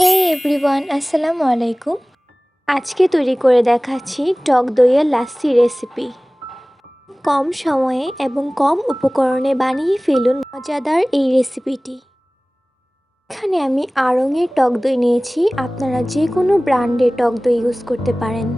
হে everyone, আসসালামু আলাইকুম। আজকে তৈরি করে দেখাচ্ছি টকদইয়ের লাসি রেসিপি। কম সময়ে এবং কম উপকরণে বানিয়ে ফেলুন মজাদার এই রেসিপিটি। এখানে আমি আড়ংয়ের টকদই নিয়েছি, আপনারা যে কোনো ব্র্যান্ডের টকদই ইউজ করতে পারেন।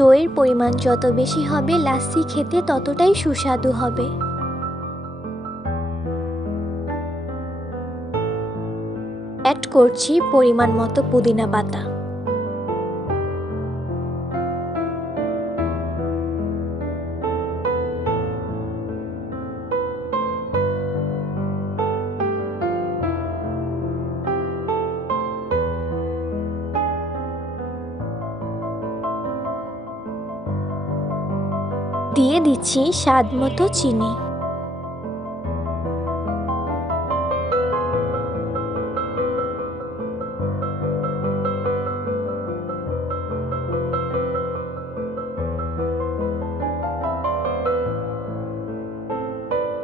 দইয়ের পরিমাণ যত বেশি হবে লাসি খেতে ততটাই সুস্বাদু হবে। অ্যাড করছি পরিমাণ মতো পুদিনা পাতা। দিয়ে দিচ্ছি স্বাদ মতো চিনি।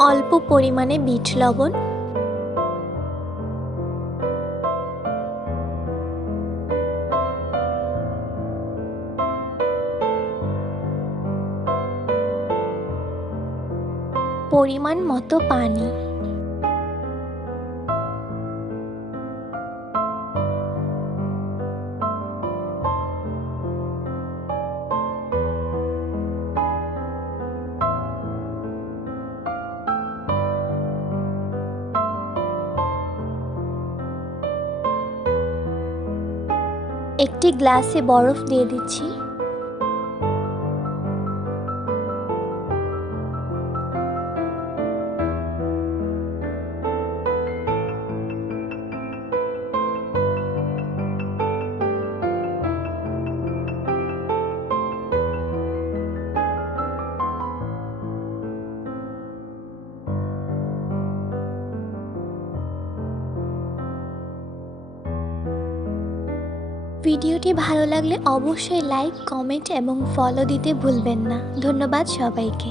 অল্প পরিমাণে বিট লবণ, পরিমাণ মতো পানি। একটি গ্লাসে বরফ দিয়ে দিচ্ছি। ভিডিওটি ভালো লাগলে অবশ্যই লাইক, কমেন্ট এবং ফলো দিতে ভুলবেন না। ধন্যবাদ সবাইকে।